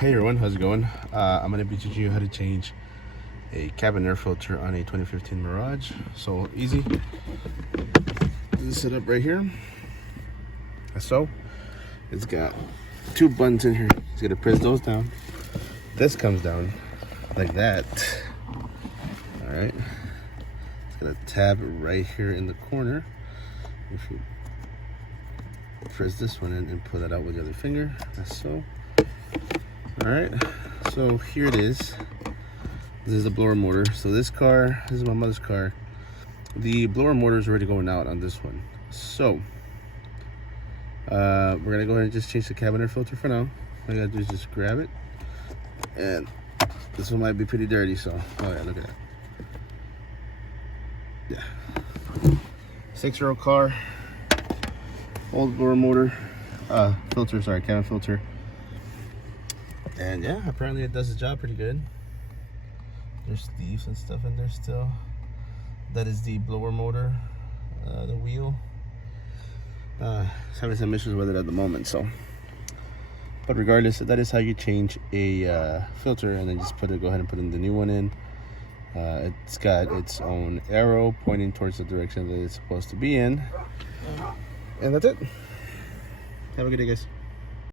Hey everyone, how's it going? I'm going to be teaching you how to change a cabin air filter on a 2015 Mirage. So easy. Set up right here. So it's got two buttons in here. It's going to press those down. This comes down like that. All right. It's got a tab right here in the corner. If you press this one in and pull that out with the other finger, that's so. All right, so here it is. This is the blower motor. So this is my mother's car. The blower motor is already going out on this one. So we're gonna go ahead and just change the cabin air filter for now. All you gotta do is just grab it, and this one might be pretty dirty. So, oh yeah, look at that. Yeah, 6-year-old car, old blower motor, filter. Sorry, cabin filter. And yeah, apparently it does the job pretty good. There's thieves and stuff in there still. That is the blower motor, the wheel. It's having some issues with it at the moment, so. But regardless, that is how you change a filter, and then just go ahead and put in the new one in. It's got its own arrow pointing towards the direction that it's supposed to be in. And that's it. Have a good day, guys.